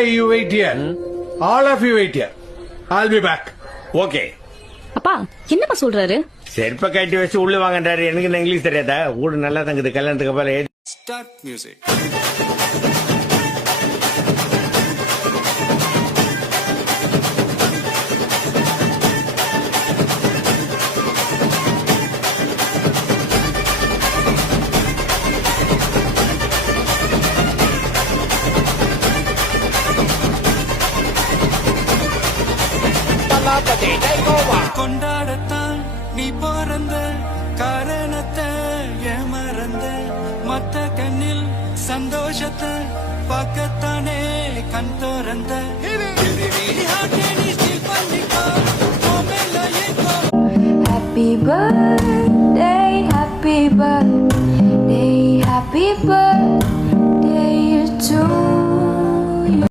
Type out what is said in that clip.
You wait here. All of you wait here. I'll be back. Okay. அப்பா என்னப்பா சொல்றாரு? செருப்ப கட்டி வச்சு உள்ள வாங்கன்றாரு. எனக்கு இந்த இங்கிலீஷ் தெரியாதா? ஊடு நல்லா தங்குது கல்யாணத்துக்கு அப்புறம். Start music. கொண்டாடத்தான் நீ பிறந்த காரணத்தை ஏமறந்த மத்த கண்ணில் சந்தோஷத்தை பார்க்கத்தானே கண் திறந்த Happy birthday